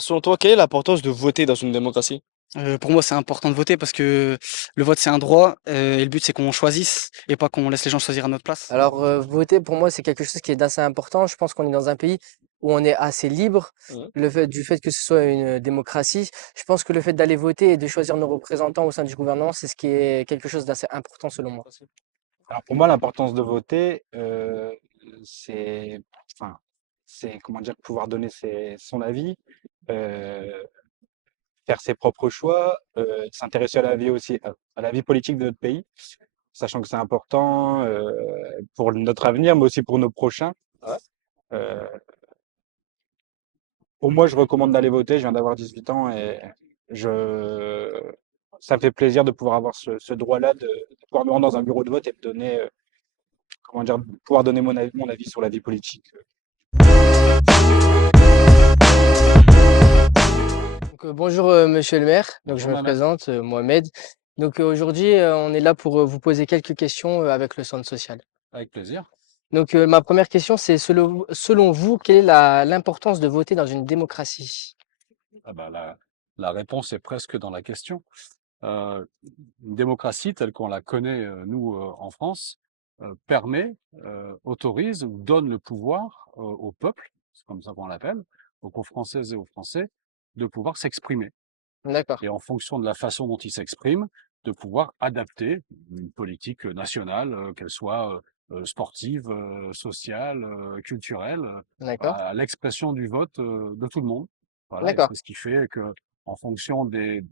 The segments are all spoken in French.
Alors selon toi, quelle est l'importance de voter dans une démocratie? Pour moi, c'est important de voter parce que le vote, c'est un droit, et le but, c'est qu'on choisisse et pas qu'on laisse les gens choisir à notre place. Alors, voter, pour moi, c'est quelque chose qui est d'assez important. Je pense qu'on est dans un pays où on est assez libre. Mhm. Du fait que ce soit une démocratie, je pense que le fait d'aller voter et de choisir nos représentants au sein du gouvernement, c'est ce qui est quelque chose d'assez important selon moi. Alors pour moi, l'importance de voter, c'est, enfin, c'est comment dire, pouvoir donner son avis, euh, faire ses propres choix, s'intéresser à la vie aussi, à la vie politique de notre pays, sachant que c'est important pour notre avenir, mais aussi pour nos prochains. Ouais. Euh, pour moi, je recommande d'aller voter. Je viens d'avoir 18 ans et je, ça me fait plaisir de pouvoir avoir ce droit-là, de pouvoir me rendre dans un bureau de vote et de donner, comment dire, de pouvoir donner mon avis sur la vie politique. Donc, bonjour, monsieur le maire. Donc, je Bonjour me Mohamed. présente, Mohamed. Donc, aujourd'hui, on est là pour vous poser quelques questions avec le centre social. Avec plaisir. Donc, ma première question, c'est selon vous, quelle est l'importance de voter dans une démocratie? Ah bah, la réponse est presque dans la question. Une démocratie telle qu'on la connaît, nous, en France, permet, autorise ou donne le pouvoir, au peuple, c'est comme ça qu'on l'appelle, donc aux Françaises et aux Français, de pouvoir s'exprimer D'accord, et en fonction de la façon dont ils s'expriment, de pouvoir adapter une politique nationale, qu'elle soit, sportive, sociale, culturelle, d'accord, à l'expression du vote, de tout le monde. Voilà, et d'accord. c'est ce qui fait que, en fonction du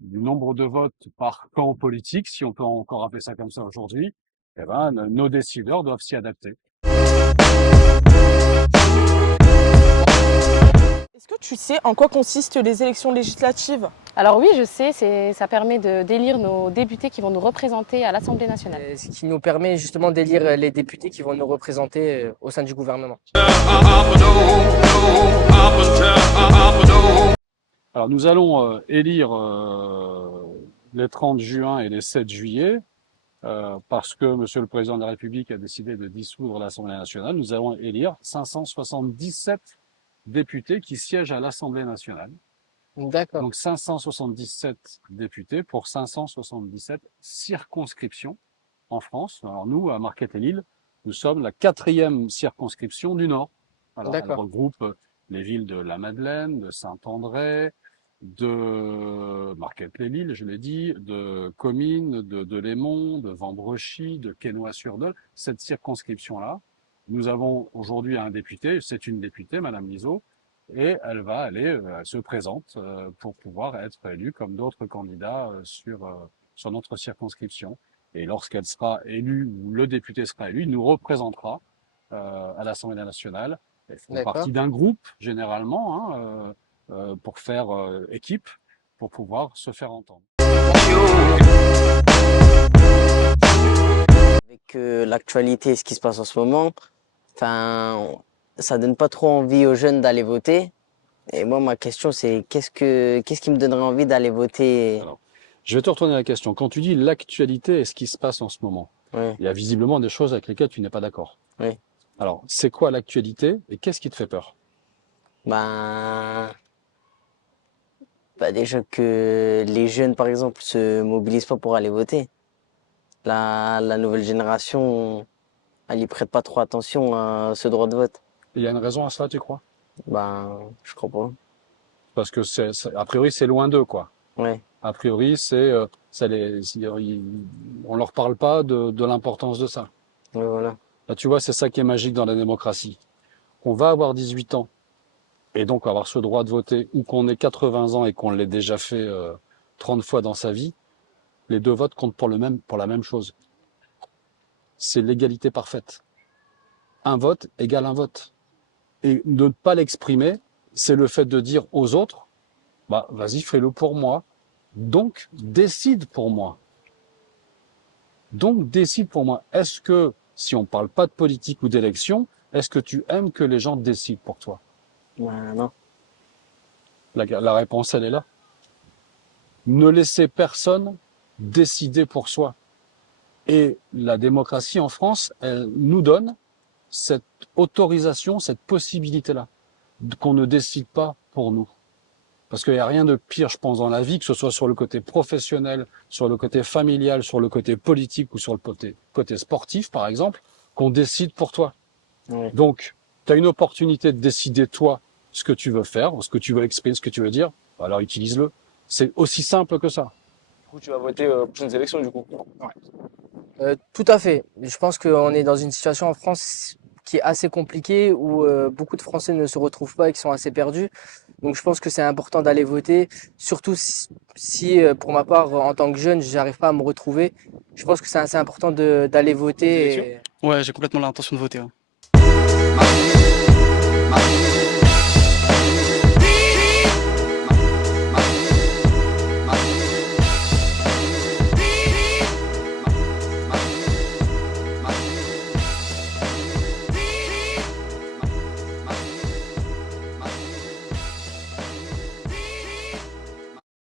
nombre de votes par camp politique, si on peut encore appeler ça comme ça aujourd'hui, eh ben, nos décideurs doivent s'y adapter. Est-ce que tu sais en quoi consistent les élections législatives? Alors oui, je sais, ça permet d'élire nos députés qui vont nous représenter à l'Assemblée nationale. Ce qui nous permet justement d'élire les députés qui vont nous représenter au sein du gouvernement. Alors nous allons élire les 30 juin et les 7 juillet, parce que Monsieur le Président de la République a décidé de dissoudre l'Assemblée nationale. Nous allons élire 577 députés qui siègent à l'Assemblée nationale. D'accord, Donc 577 députés pour 577 circonscriptions en France. Alors nous, à Marquette-et-Lille, nous sommes la 4e circonscription du Nord. Alors elle d'accord, regroupe les villes de La Madeleine, de Saint-André, de Marquette-les-Lilles, je l'ai dit, de Comines, de Delémont, de Vendrechy, de Quesnoy-sur-Dole. Cette circonscription-là, nous avons aujourd'hui un député, c'est une députée, Madame Lizo, et elle va aller, elle se présente pour pouvoir être élue comme d'autres candidats sur notre circonscription. Et lorsqu'elle sera élue, ou le député sera élu, il nous représentera à l'Assemblée nationale. Elles font d'accord. partie d'un groupe, généralement, hein, pour faire équipe, pour pouvoir se faire entendre. Avec l'actualité et ce qui se passe en ce moment, enfin, ça donne pas trop envie aux jeunes d'aller voter. Et moi, ma question, c'est qu'est-ce qui me donnerait envie d'aller voter? Alors, je vais te retourner la question. Quand tu dis l'actualité et ce qui se passe en ce moment, Oui, il y a visiblement des choses avec lesquelles tu n'es pas d'accord. oui. Alors, c'est quoi l'actualité et qu'est-ce qui te fait peur? Ben, déjà que les jeunes, par exemple, se mobilisent pas pour aller voter. La nouvelle génération, elle y prête pas trop attention à ce droit de vote. Il y a une raison à cela, tu crois? Je crois pas. Parce que a priori, c'est loin d'eux, quoi. Ouais, A priori, on leur parle pas de l'importance de ça. ouais, voilà. Là, tu vois, c'est ça qui est magique dans la démocratie. Qu'on va avoir 18 ans et donc avoir ce droit de voter, ou qu'on ait 80 ans et qu'on l'ait déjà fait 30 fois dans sa vie, les deux votes comptent pour la même chose. C'est l'égalité parfaite. Un vote égale un vote. Et de ne pas l'exprimer, c'est le fait de dire aux autres, bah, vas-y, fais-le pour moi. Donc, décide pour moi. Donc, décide pour moi. Est-ce que, si on ne parle pas de politique ou d'élection, est-ce que tu aimes que les gens décident pour toi? Non. La réponse, elle est là. Ne laissez personne décider pour soi. Et la démocratie en France, elle nous donne cette autorisation, cette possibilité-là, qu'on ne décide pas pour nous. Parce qu'il n'y a rien de pire, je pense, dans la vie, que ce soit sur le côté professionnel, sur le côté familial, sur le côté politique ou sur le côté sportif, par exemple, qu'on décide pour toi. Ouais. Donc, tu as une opportunité de décider, toi, ce que tu veux faire, ce que tu veux exprimer, ce que tu veux dire, alors utilise-le. C'est aussi simple que ça. Du coup, tu vas voter aux prochaines élections, du coup. Tout à fait. Je pense qu'on est dans une situation en France qui est assez compliquée où beaucoup de Français ne se retrouvent pas et qui sont assez perdus. Donc je pense que c'est important d'aller voter, surtout si, pour ma part, en tant que jeune, j'arrive pas à me retrouver. Je pense que c'est assez important d'aller voter. élections Et- Ouais, j'ai complètement l'intention de voter, ouais.